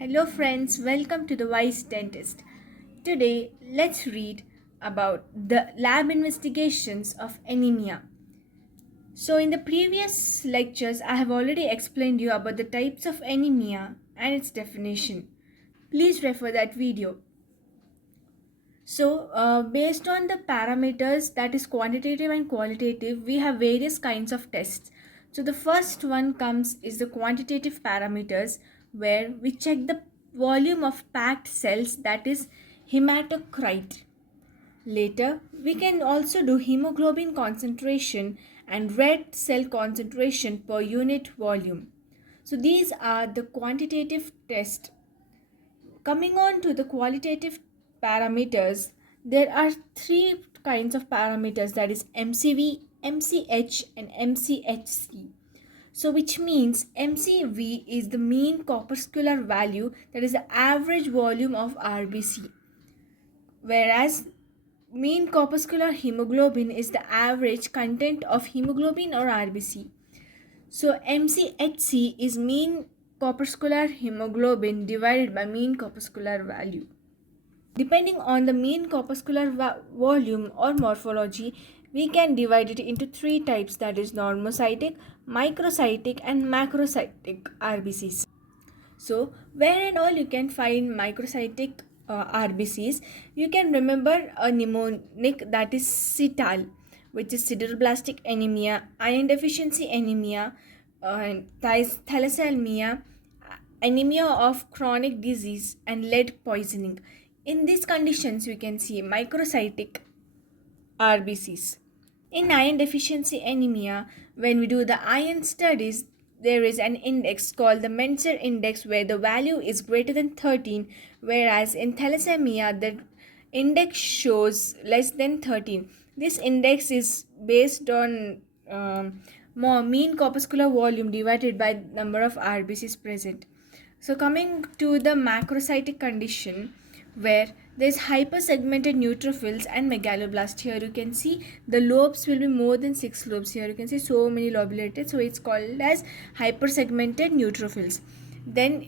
Hello friends, welcome to the Wise Dentist. Today, let's read about the lab investigations of anemia. So in the previous lectures, I have already explained you about the types of anemia and its definition. Please refer that video. So, based on the parameters, that is quantitative and qualitative, we have various kinds of tests. So the first one is the quantitative parameters, where we check the volume of packed cells, that is hematocrit. Later, we can also do hemoglobin concentration and red cell concentration per unit volume. So these are the quantitative tests. Coming on to the qualitative parameters, there are three kinds of parameters, that is MCV, MCH and MCHC. So which means MCV is the mean corpuscular value, that is the average volume of RBC, whereas mean corpuscular hemoglobin is the average content of hemoglobin or RBC. So MCHC is mean corpuscular hemoglobin divided by mean corpuscular value. Depending on the mean corpuscular volume or morphology, we can divide it into three types, that is normocytic, microcytic and macrocytic RBCs. So where and all you can find microcytic RBCs, you can remember a mnemonic, that is CTAL, which is sideroblastic anemia, iron deficiency anemia, thalassemia, anemia of chronic disease and lead poisoning. In these conditions, we can see microcytic RBCs. In iron deficiency anemia, when we do the iron studies, there is an index called the Menser index where the value is greater than 13, whereas in thalassemia, the index shows less than 13. This index is based on more mean corpuscular volume divided by number of RBCs present. So coming to the macrocytic condition, where there is hypersegmented neutrophils and megaloblast. Here you can see the lobes will be more than 6 lobes. Here you can see so many lobulated, so it's called as hypersegmented neutrophils. Then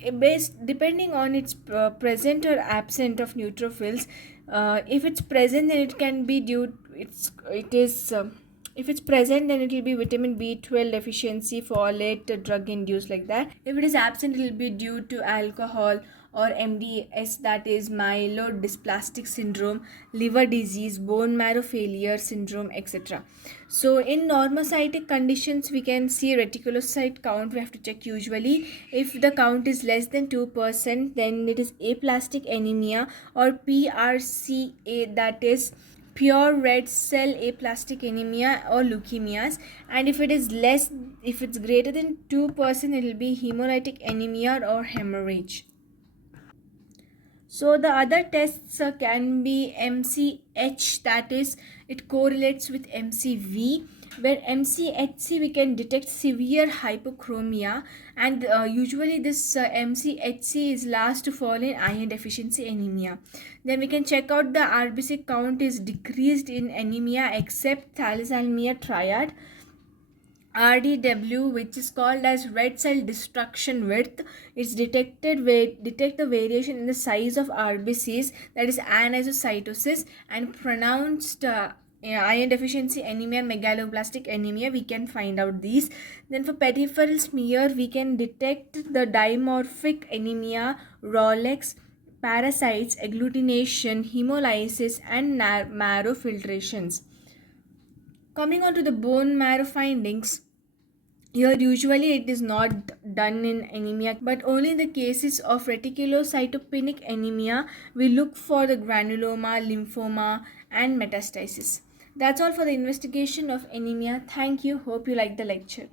depending on its present or absent of neutrophils, if it's present, then it can be due if it's present, then it will be vitamin B12 deficiency, folate, drug induced, like that. If it is absent, it will be due to alcohol or MDS, that is myelodysplastic syndrome, liver disease, bone marrow failure syndrome, etc. So in normocytic conditions, we can see reticulocyte count. We have to check usually. If the count is less than 2%, then it is aplastic anemia or PRCA, that is pure red cell aplastic anemia or leukemias. And if it's greater than 2%, it will be hemolytic anemia or hemorrhage. So the other tests can be MCH, that is it correlates with MCV, where MCHC we can detect severe hypochromia, and usually this MCHC is last to fall in iron deficiency anemia. Then we can check out the RBC count is decreased in anemia except thalassemia triad. RDW, which is called as red cell destruction width, is detect the variation in the size of RBCs, that is anisocytosis, and pronounced iron deficiency anemia and megaloblastic anemia. We can find out these. Then for peripheral smear, we can detect the dimorphic anemia, Rolex, parasites, agglutination, hemolysis, and marrow filtrations. Coming on to the bone marrow findings, here usually it is not done in anemia, but only in the cases of reticulocytopenic anemia we look for the granuloma, lymphoma and metastasis. That's all for the investigation of anemia. Thank you. Hope you liked the lecture.